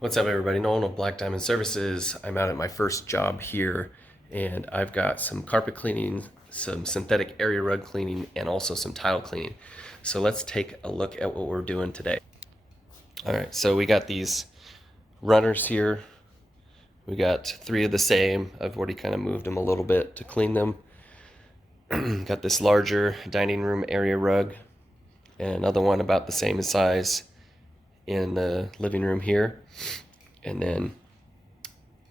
What's up, everybody? Nolan of Black Diamond Services. I'm out at my first job here, and I've got some carpet cleaning, some synthetic area rug cleaning, and also some tile cleaning. So let's take a look at what we're doing today. All right, so we got these runners here. We got 3 of the same. I've already kind of moved them a little bit to clean them. Got this larger dining room area rug, and another one about the same size in the living room here, and then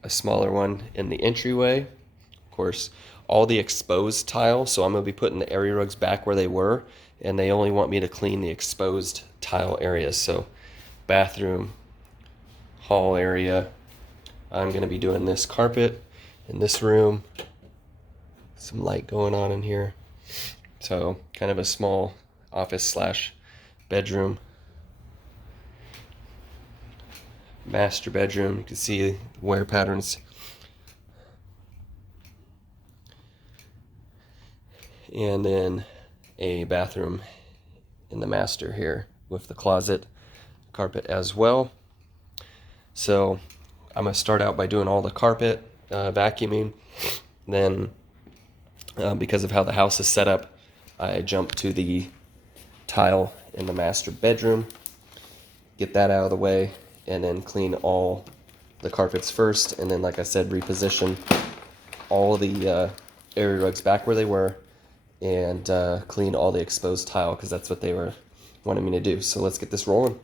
a smaller one in the entryway. Of course, all the exposed tile, so I'm going to be putting the area rugs back where they were, and they only want me to clean the exposed tile areas. So bathroom, hall area, I'm going to be doing this carpet in this room. Some light going on in here. So kind of a small office slash bedroom. Master bedroom, you can see wear patterns. And then a bathroom in the master here with the closet carpet as well. So I'm going to start out by doing all the carpet, vacuuming. Then because of how the house is set up, I jump to the tile in the master bedroom, get that out of the way, and then clean all the carpets first, and then, like I said, reposition all the area rugs back where they were, and clean all the exposed tile, because that's what they were wanting me to do. So let's get this rolling.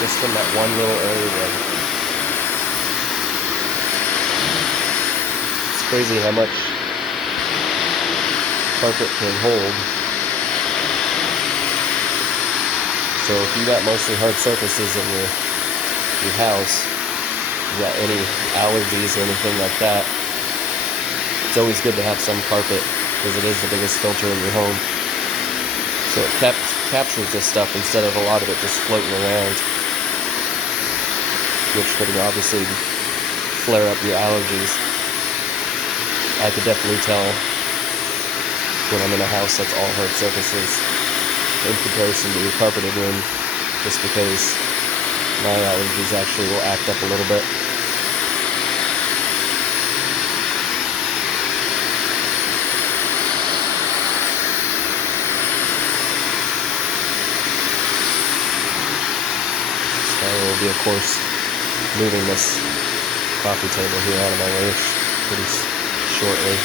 Just from that one little area rug. It's crazy how much carpet can hold. So if you got mostly hard surfaces in your house, you got any allergies or anything like that, it's always good to have some carpet, because it is the biggest filter in your home. So it captures this stuff instead of a lot of it just floating around, which could obviously flare up your allergies. I could definitely tell when I'm in a house that's all hard surfaces in comparison to your carpeted room, just because my allergies actually will act up a little bit. So I will be, of course, moving this coffee table here out of my way pretty shortly.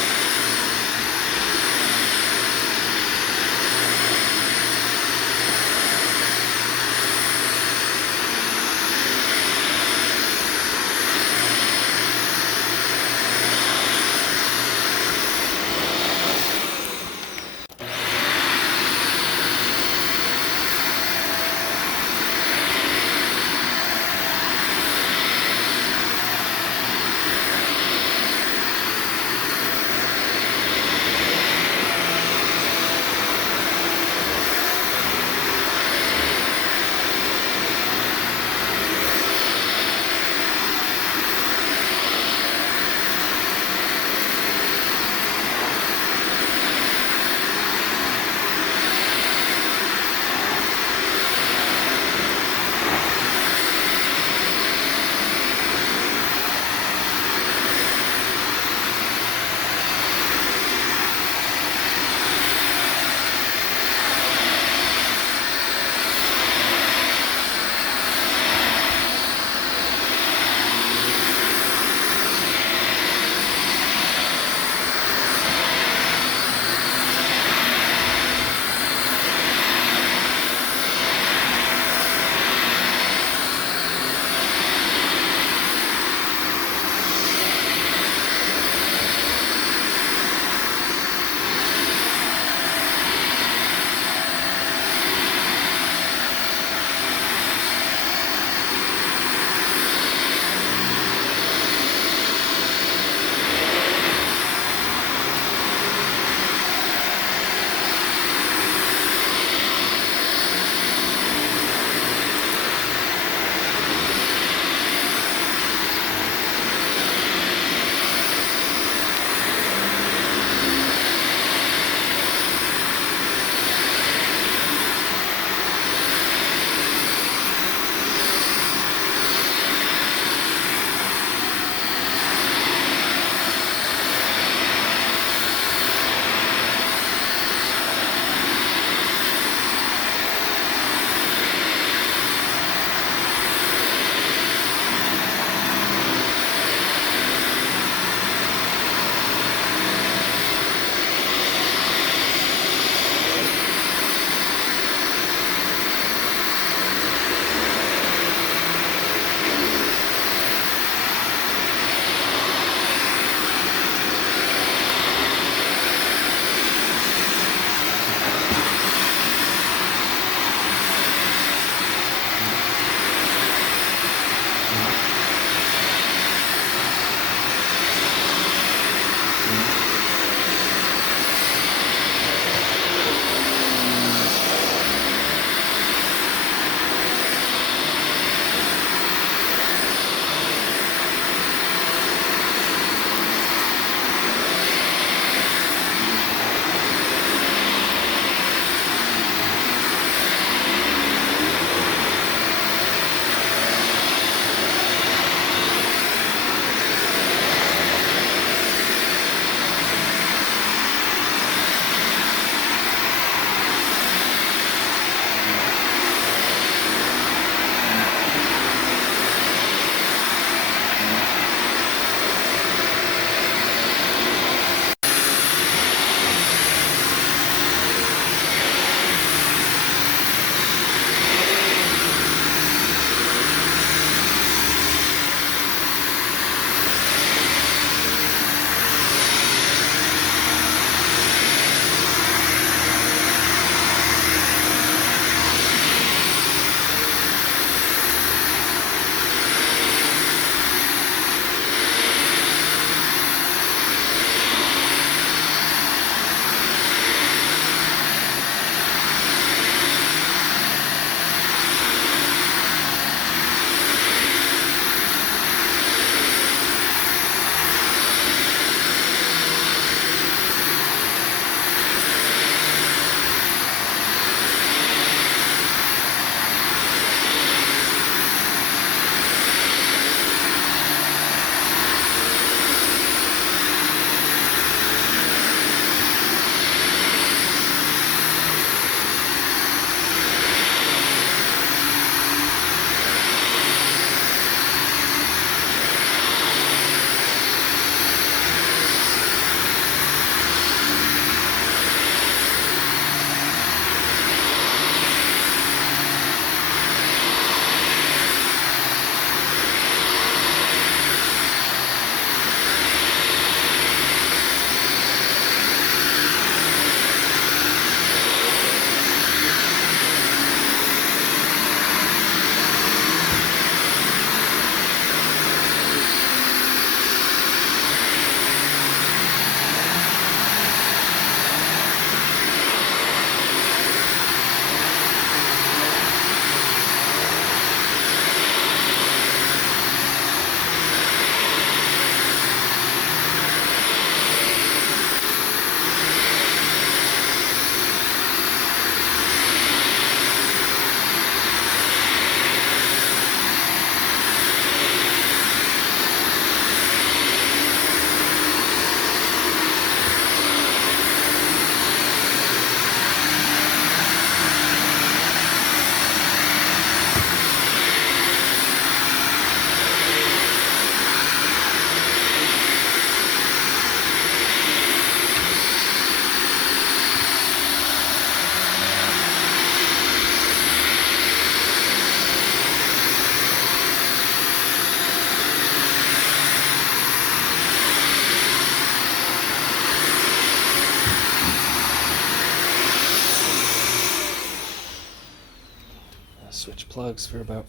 plugs for about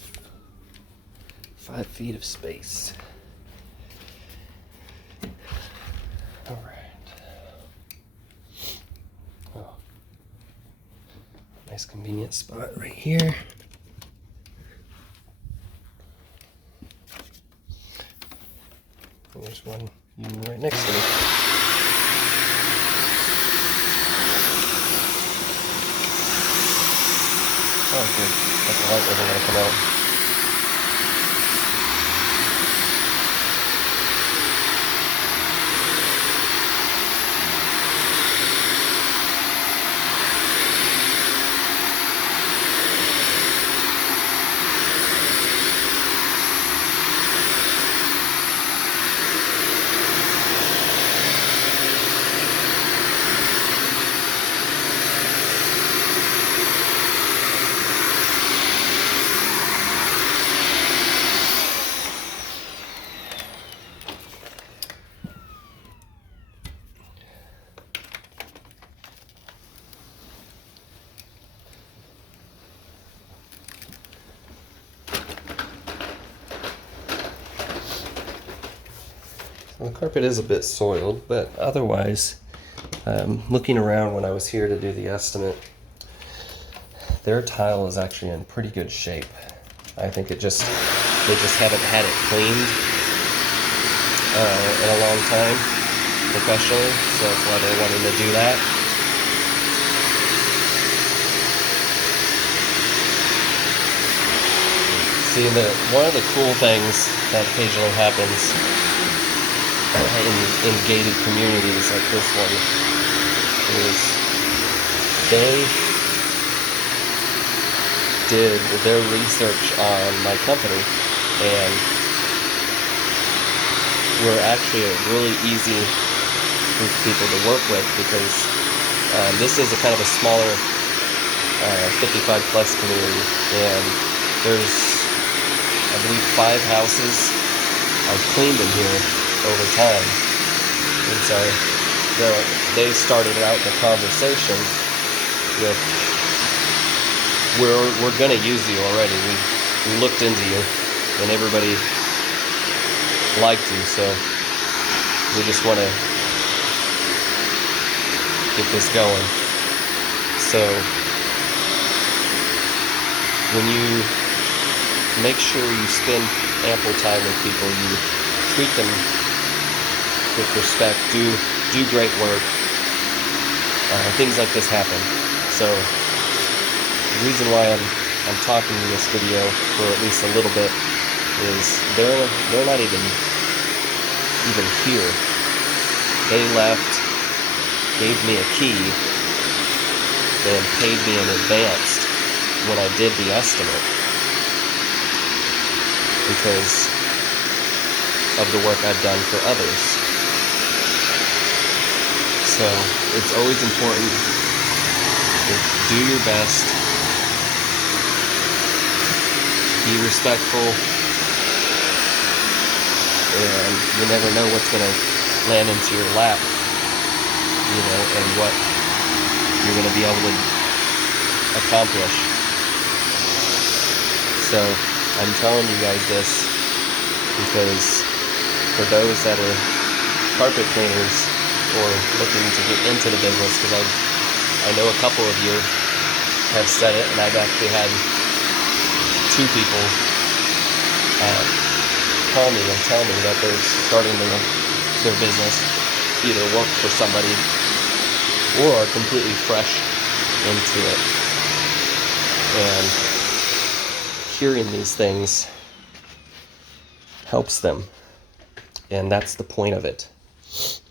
5 feet of space. All right. Oh, nice convenient spot right here. There's one right next to me. Oh, good. That the light wasn't going to come out. The carpet is a bit soiled, but otherwise, looking around when I was here to do the estimate, their tile is actually in pretty good shape. I think they just haven't had it cleaned in a long time professionally, so that's why they're wanting to do that. See, one of the cool things that occasionally happens in gated communities like this one is they did their research on my company, and we're actually a really easy group of people to work with because this is a kind of a smaller 55 plus community, and there's, I believe, 5 houses I've cleaned in here over time, and so they started out the conversation with, we're gonna use you already. We looked into you, and everybody liked you, so we just want to get this going. So when you make sure you spend ample time with people, you treat them with respect, do great work. Things like this happen. So the reason why I'm talking in this video for at least a little bit is they're not even here. They left, gave me a key, and paid me in advance when I did the estimate because of the work I've done for others. So it's always important to do your best, be respectful, and you never know what's going to land into your lap, and what you're going to be able to accomplish. So I'm telling you guys this because for those that are carpet cleaners or looking to get into the business, because I know a couple of you have said it, and I've actually had 2 people call me and tell me that they're starting their business, either work for somebody or are completely fresh into it. And hearing these things helps them, and that's the point of it.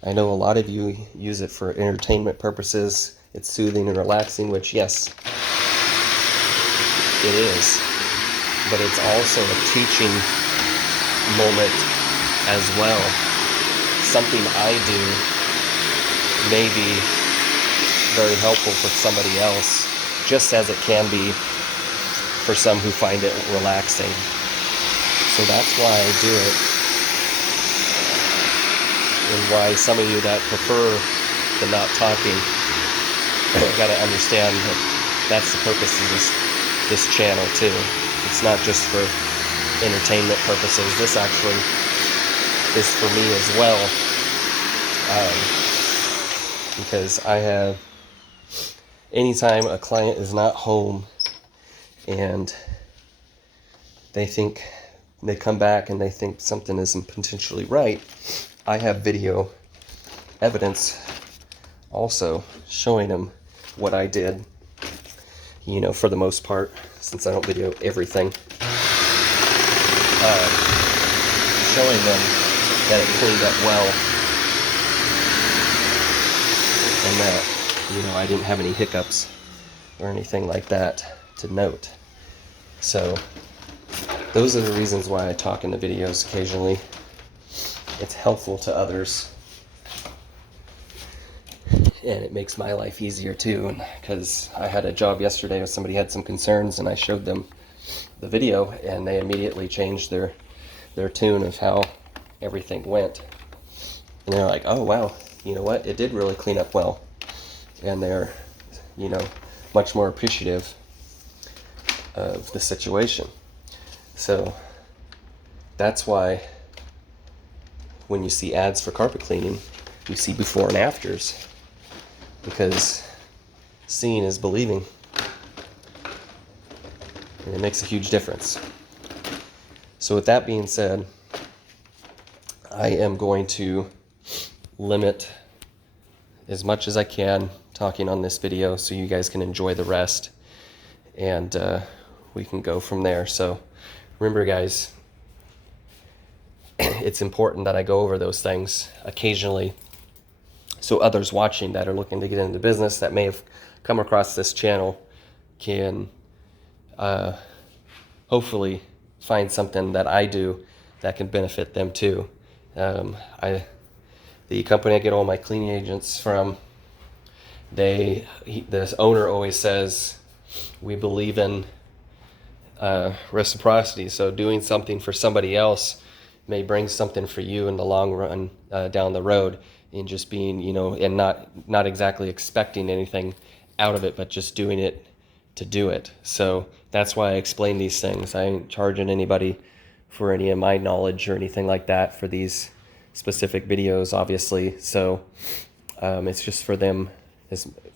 I know a lot of you use it for entertainment purposes. It's soothing and relaxing, which, yes, it is. But it's also a teaching moment as well. Something I do may be very helpful for somebody else, just as it can be for some who find it relaxing. So that's why I do it. And why some of you that prefer the not talking gotta understand that that's the purpose of this channel too. It's not just for entertainment purposes. This actually is for me as well, because I have, anytime a client is not home and they come back and they think something isn't potentially right, I have video evidence also showing them what I did, for the most part, since I don't video everything, showing them that it cleaned up well and that, I didn't have any hiccups or anything like that to note. So those are the reasons why I talk in the videos occasionally. It's helpful to others, and it makes my life easier too, because I had a job yesterday where somebody had some concerns and I showed them the video and they immediately changed their tune of how everything went. And they're like, oh wow, you know what, it did really clean up well. And they're, much more appreciative of the situation. So that's why when you see ads for carpet cleaning, you see before and afters, because seeing is believing, and it makes a huge difference. So with that being said, I am going to limit as much as I can talking on this video so you guys can enjoy the rest, and we can go from there. So remember guys, it's important that I go over those things occasionally so others watching that are looking to get into business that may have come across this channel can hopefully find something that I do that can benefit them too. The company I get all my cleaning agents from, this owner always says, we believe in reciprocity. So doing something for somebody else may bring something for you in the long run down the road, and just being, and not exactly expecting anything out of it, but just doing it to do it. So that's why I explain these things. I ain't charging anybody for any of my knowledge or anything like that for these specific videos, obviously. So it's just for them,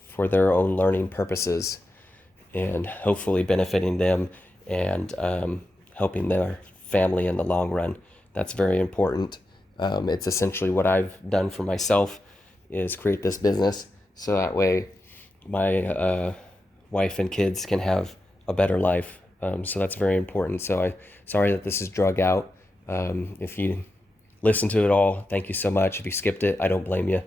for their own learning purposes, and hopefully benefiting them and helping their family in the long run. That's very important. It's essentially what I've done for myself, is create this business so that way my wife and kids can have a better life. So that's very important. So sorry that this is drug out. If you listen to it all, thank you so much. If you skipped it, I don't blame you.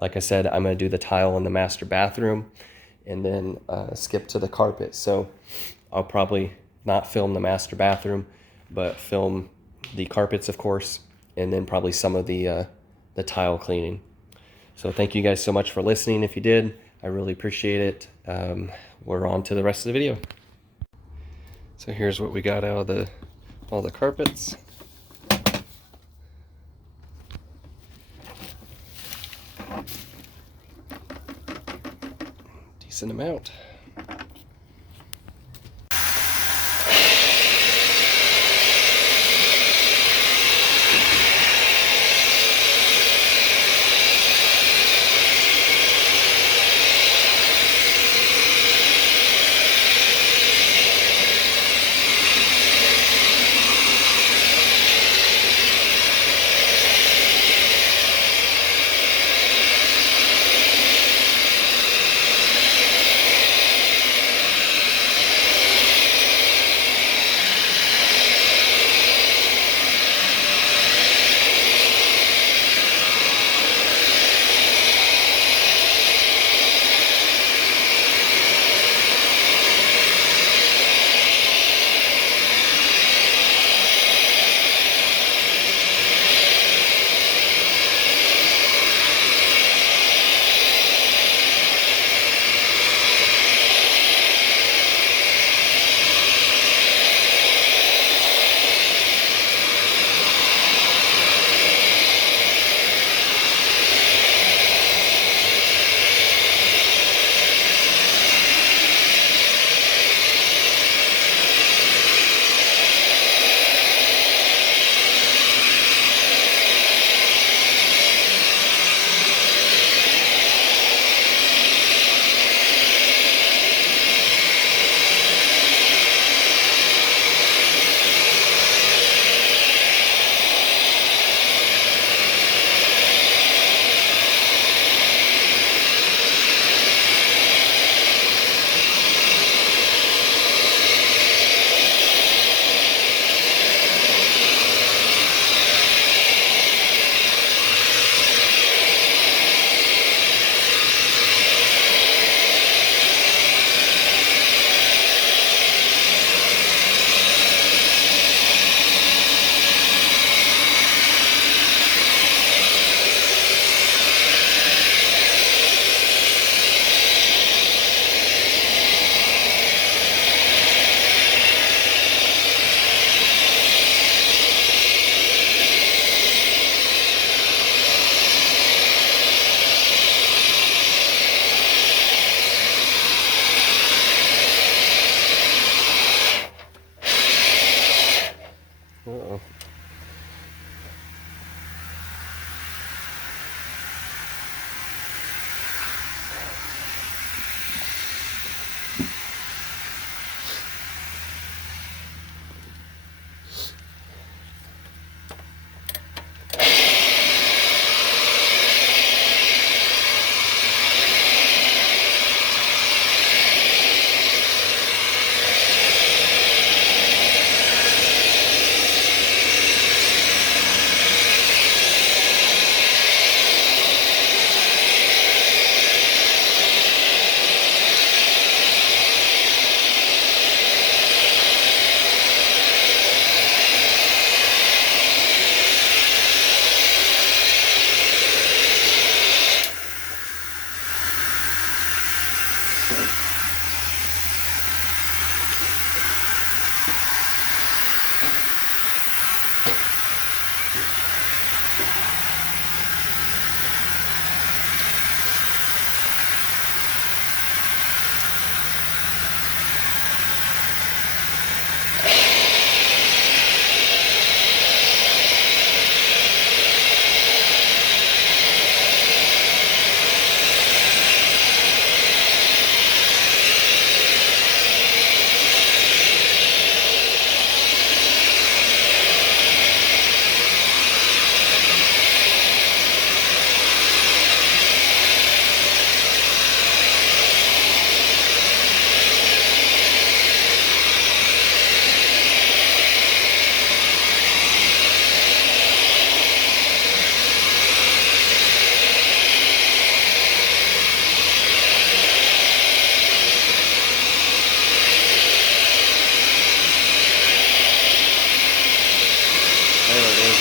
Like I said, I'm going to do the tile in the master bathroom and then skip to the carpet. So I'll probably not film the master bathroom, but film the carpets, of course, and then probably some of the tile cleaning. So thank you guys so much for listening. If you did, I really appreciate it. We're on to the rest of the video. So here's what we got out of all the carpets. Decent amount.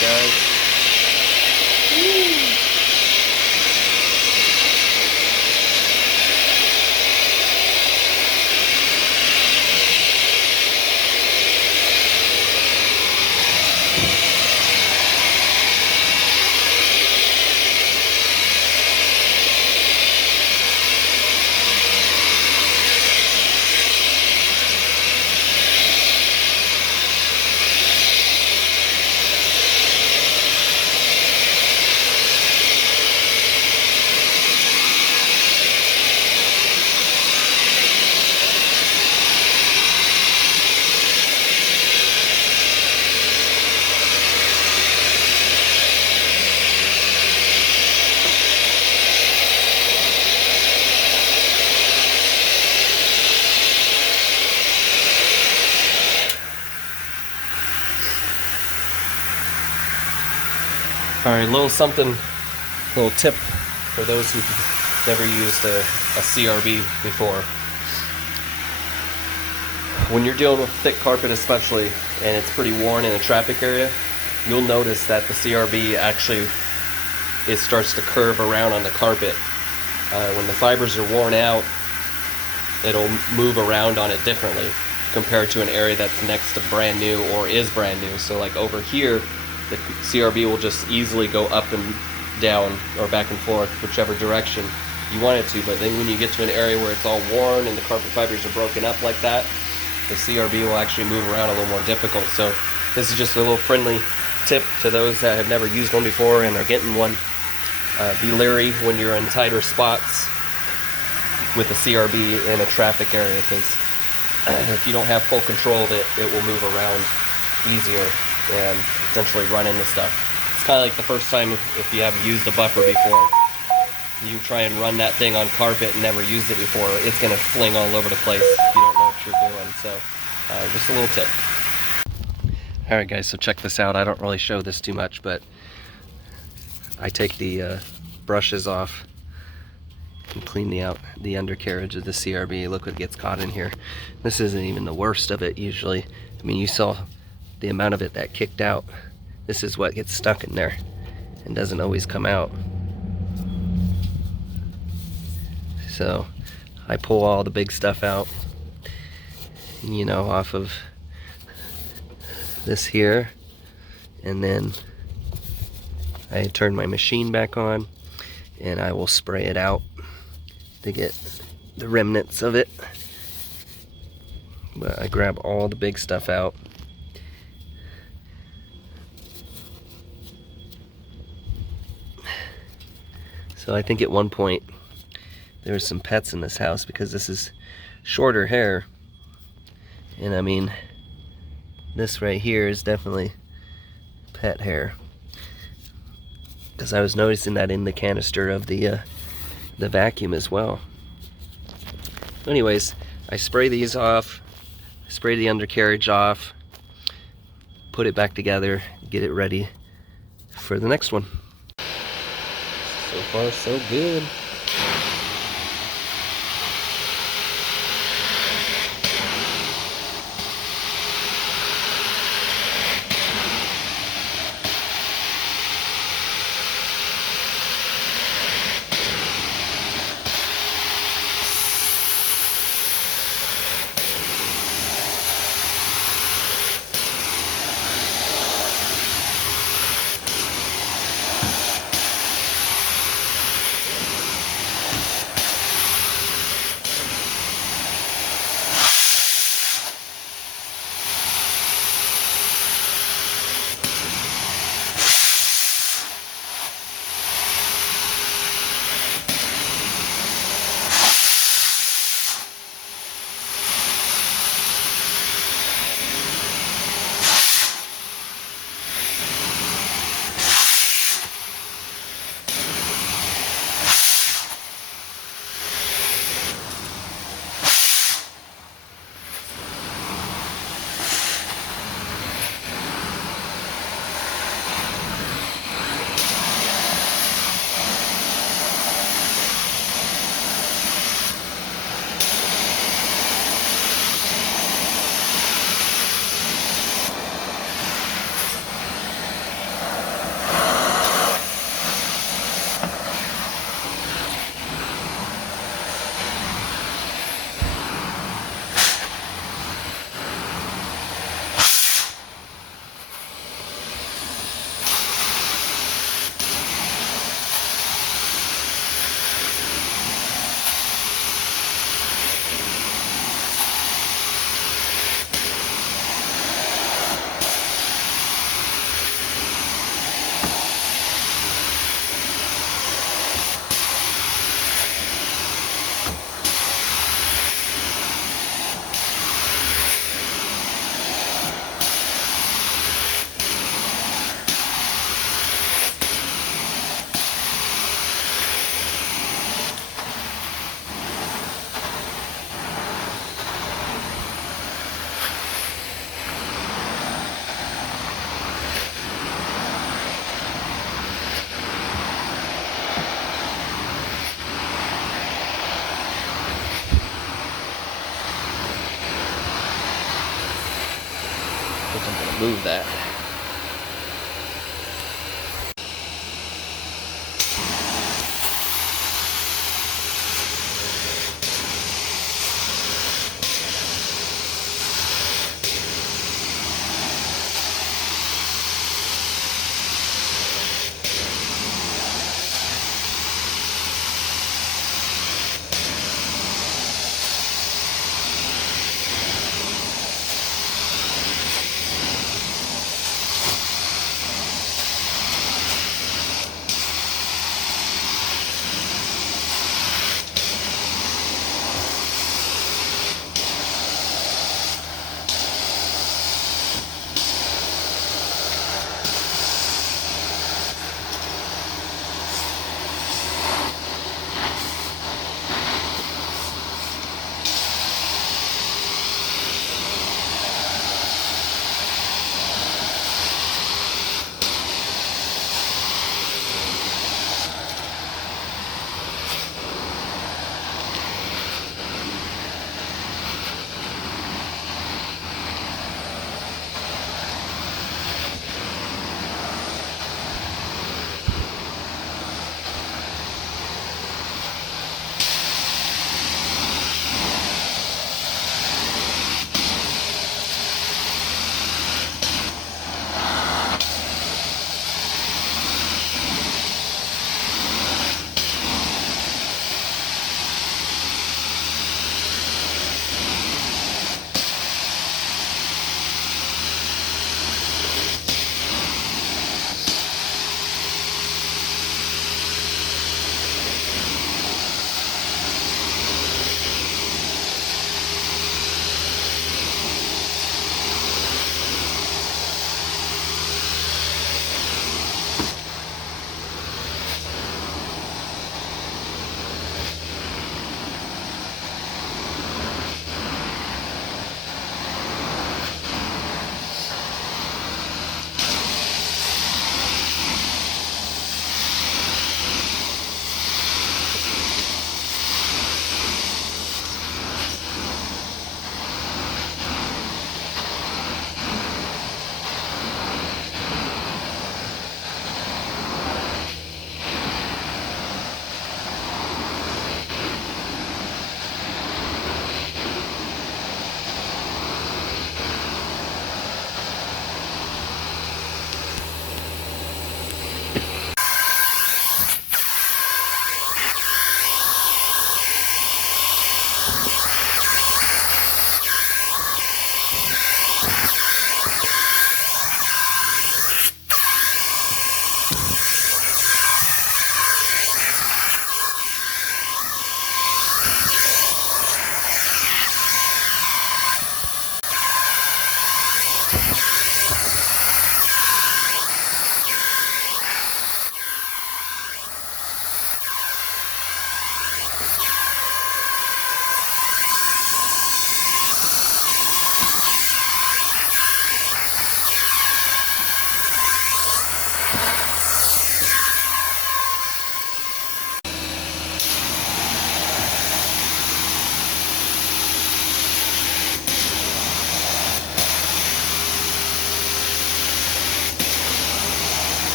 guys. Alright, little tip for those who've never used a CRB before. When you're dealing with thick carpet especially, and it's pretty worn in a traffic area, you'll notice that the CRB actually, it starts to curve around on the carpet. When the fibers are worn out, it'll move around on it differently compared to an area that's next to brand new or is brand new. So like over here, the CRB will just easily go up and down or back and forth, whichever direction you want it to. But then when you get to an area where it's all worn and the carpet fibers are broken up like that, the CRB will actually move around a little more difficult. So this is just a little friendly tip to those that have never used one before and are getting one. Be leery when you're in tighter spots with a CRB in a traffic area, because if you don't have full control of it, it will move around easier and essentially run into stuff. It's kind of like the first time if you haven't used a buffer before, you try and run that thing on carpet and never used it before, it's going to fling all over the place if you don't know what you're doing. So just a little tip. Alright guys, so check this out. I don't really show this too much, but I take the brushes off and clean the undercarriage of the CRB. Look what gets caught in here. This isn't even the worst of it usually. I mean, you saw the amount of it that kicked out. This is what gets stuck in there and doesn't always come out. So I pull all the big stuff out, you know, off of this here, and then I turn my machine back on and I will spray it out to get the remnants of it. But I grab all the big stuff out. So I think at one point there was some pets in this house, because this is shorter hair, and I mean, this right here is definitely pet hair, because I was noticing that in the canister of the vacuum as well. Anyways, I spray these off, spray the undercarriage off, put it back together, get it ready for the next one. So far so good. remove that.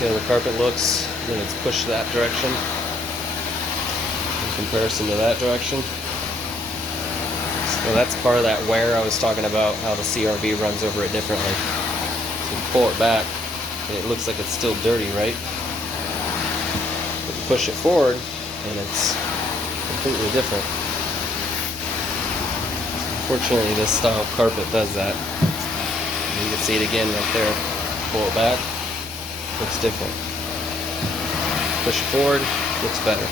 See how the carpet looks when it's pushed that direction in comparison to that direction. So that's part of that wear I was talking about, how the CRB runs over it differently. So you pull it back and it looks like it's still dirty, right? But you push it forward and it's completely different. Unfortunately, this style of carpet does that. You can see it again right there. Pull it back, looks different. Push it forward, looks better.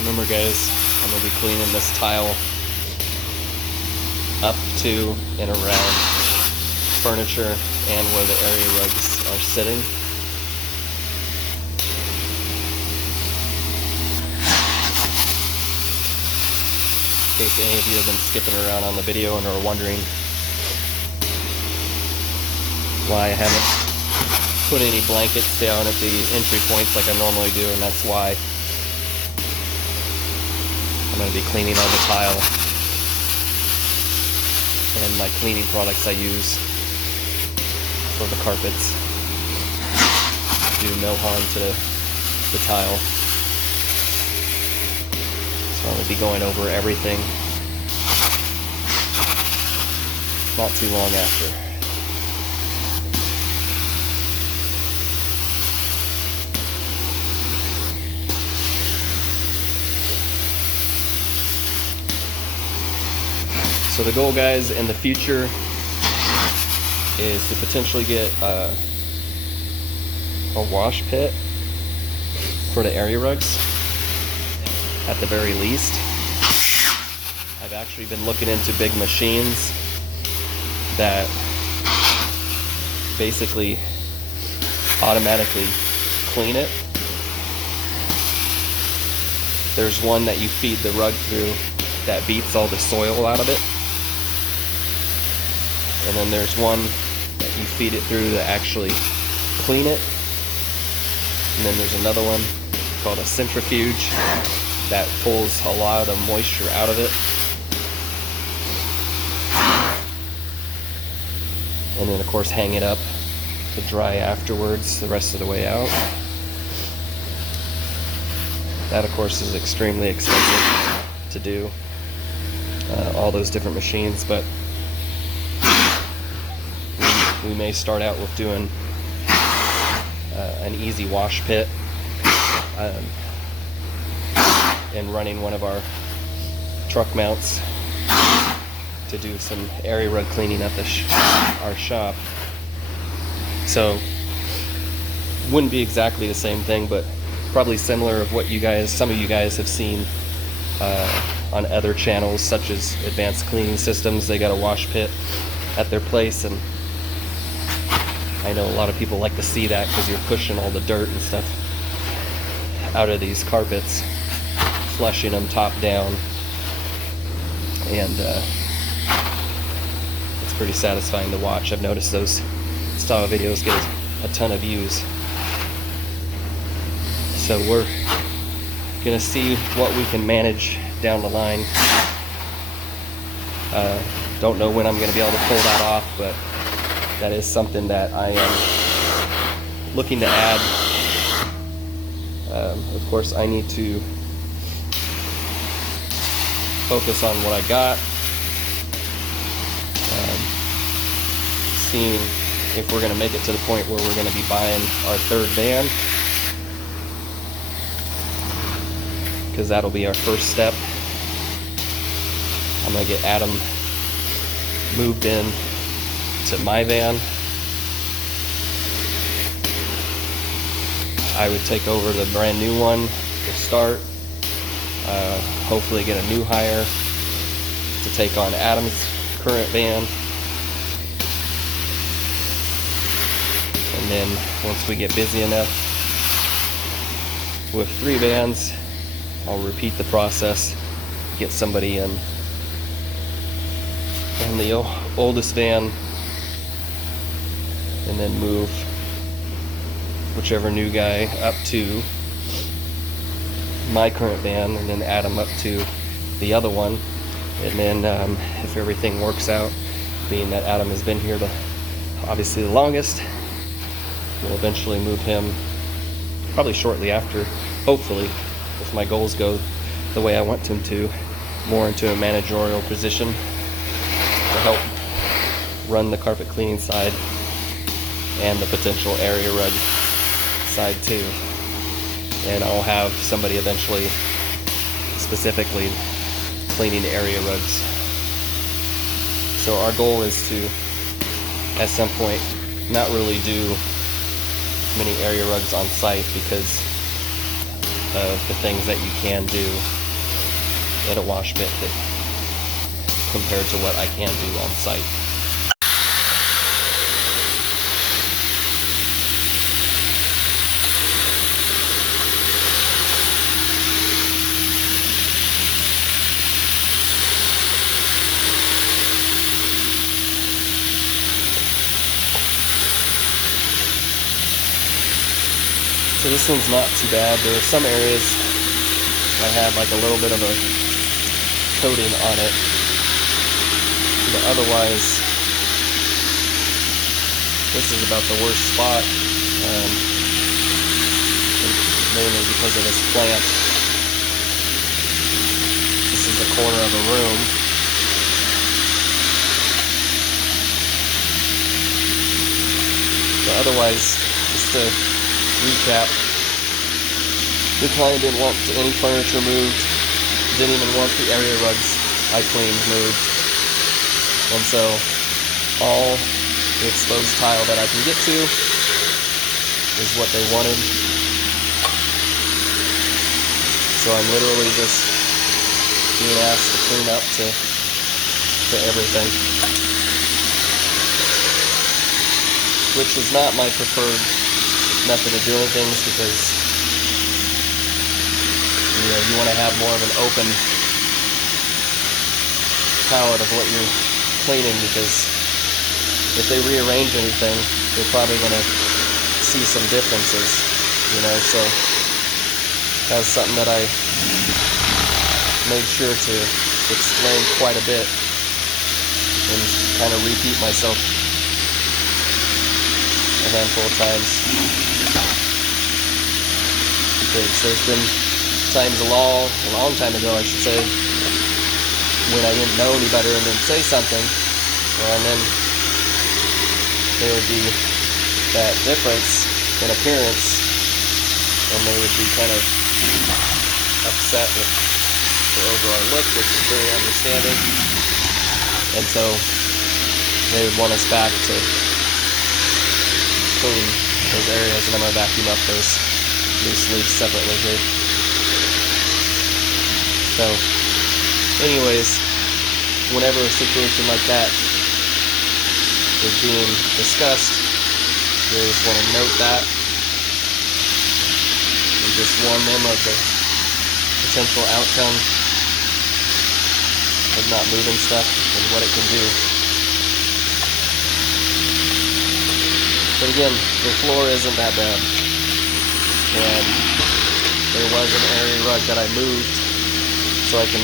Remember guys, I'm going to be cleaning this tile up to and around furniture and where the area rugs are sitting. In case any of you have been skipping around on the video and are wondering why I haven't put any blankets down at the entry points like I normally do, and that's why I'm going to be cleaning all the tile and my cleaning products I use for the carpets. Do no harm to the tile. So I'm going to be going over everything not too long after. So the goal, guys, in the future is to potentially get a wash pit for the area rugs at the very least. I've actually been looking into big machines that basically automatically clean it. There's one that you feed the rug through that beats all the soil out of it. And then there's one that you feed it through to actually clean it. And then there's another one called a centrifuge that pulls a lot of moisture out of it. And then of course hang it up to dry afterwards the rest of the way out. That of course is extremely expensive to do, all those different machines, but we may start out with doing an easy wash pit and running one of our truck mounts to do some area rug cleaning at our shop. So wouldn't be exactly the same thing, but probably similar of what some of you guys have seen on other channels such as Advanced Cleaning Systems. They got a wash pit at their place, and I know a lot of people like to see that because you're pushing all the dirt and stuff out of these carpets, flushing them top down, and it's pretty satisfying to watch. I've noticed those style videos get a ton of views. So we're gonna see what we can manage down the line. Don't know when I'm gonna be able to pull that off, but that is something that I am looking to add. Of course, I need to focus on what I got. Seeing if we're going to make it to the point where we're going to be buying our third van, because that'll be our first step. I'm going to get Adam moved in to my van. I would take over the brand new one to start. Hopefully get a new hire to take on Adam's current van. And then once we get busy enough with 3 vans, I'll repeat the process, get somebody in the oldest van, and then move whichever new guy up to my current van, and then add them up to the other one. And then if everything works out, being that Adam has been here obviously the longest, we'll eventually move him probably shortly after, hopefully, if my goals go the way I want them to, more into a managerial position to help run the carpet cleaning side and the potential area rug side too. And I'll have somebody eventually specifically cleaning area rugs. So our goal is to, at some point, not really do many area rugs on site because of the things that you can do at a wash pit compared to what I can do on site. So this one's not too bad. There are some areas I have like a little bit of a coating on it, but otherwise this is about the worst spot, mainly because of this plant. This is the corner of a room. But otherwise, just to recap, the client didn't want any furniture moved, didn't even want the area rugs I cleaned moved, and so all the exposed tile that I can get to is what they wanted. So I'm literally just being asked to clean up to everything, which is not my preferred method of doing things, because you want to have more of an open palette of what you're cleaning, because if they rearrange anything, they're probably going to see some differences. So that's something that I made sure to explain quite a bit and kind of repeat myself a handful of times, because there's been times a long time ago, I should say, when I didn't know any better and then say something, and then there would be that difference in appearance, and they would be kind of upset with the overall look, which is very understanding, and so they would want us back to clean those areas, and I'm going to vacuum up those loose leaves separately here. So anyways, whenever a situation like that is being discussed, you always want to note that and just warn them of the potential outcome of not moving stuff and what it can do. But again, the floor isn't that bad, and there was an area rug that I moved so I can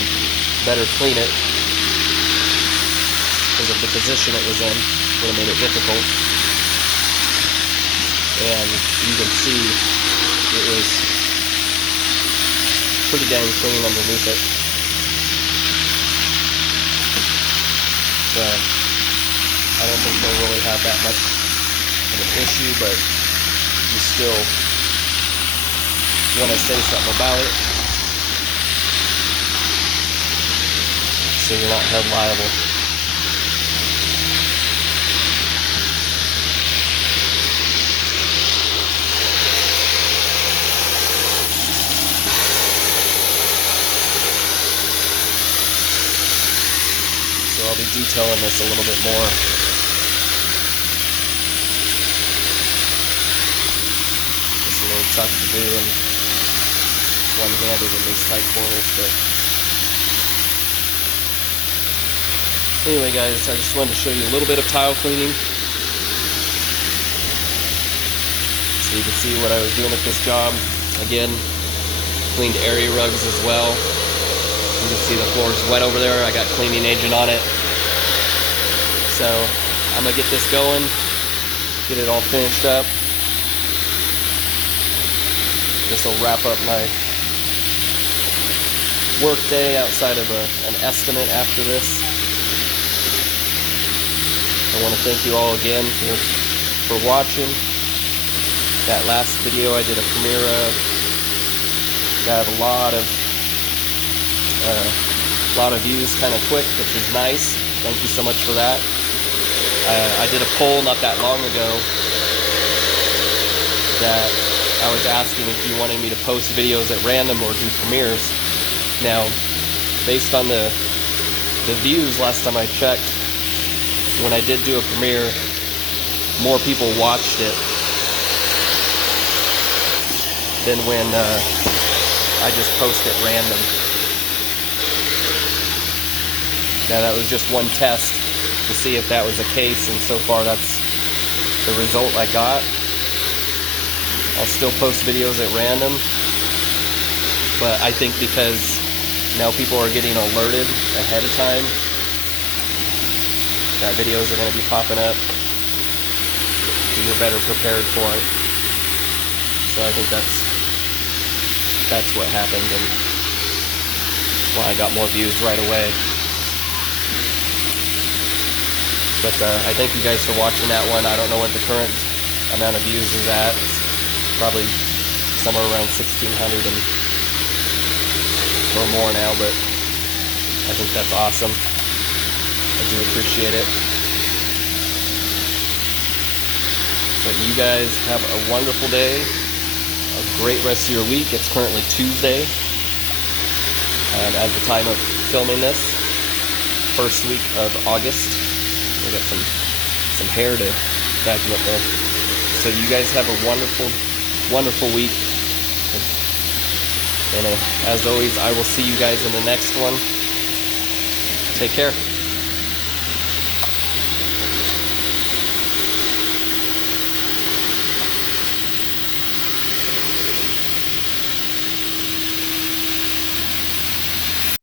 better clean it because of the position it was in. Would have made it difficult, and you can see it was pretty dang clean underneath it. So I don't think they really have that much of an issue, but you still want to say something about it so you're not held liable. So I'll be detailing this a little bit more. It's a little tough to do and one-handed in these tight corners, but anyway guys, I just wanted to show you a little bit of tile cleaning so you can see what I was doing at this job. Again, cleaned area rugs as well. You can see the floor's wet over there. I got cleaning agent on it. So I'm gonna get this going, get it all finished up. This will wrap up my work day outside of an estimate after this. I want to thank you all again for watching. That last video I did a premiere of got a lot of views kind of quick, which is nice. Thank you so much for that. I did a poll not that long ago that I was asking if you wanted me to post videos at random or do premieres. Now, based on the views last time I checked, when I did do a premiere, more people watched it than when I just post at random. Now that was just one test to see if that was the case, and so far that's the result I got. I'll still post videos at random, but I think because now people are getting alerted ahead of time that videos are going to be popping up, you're better prepared for it. So I think that's what happened and why I got more views right away. But I thank you guys for watching that one. I don't know what the current amount of views is at. It's probably somewhere around 1,600 or more now, but I think that's awesome. I do appreciate it. But you guys have a wonderful day, a great rest of your week. It's currently Tuesday at the time of filming this, first week of August. I got some hair to vacuum up there. So you guys have a wonderful, wonderful week. And as always, I will see you guys in the next one. Take care.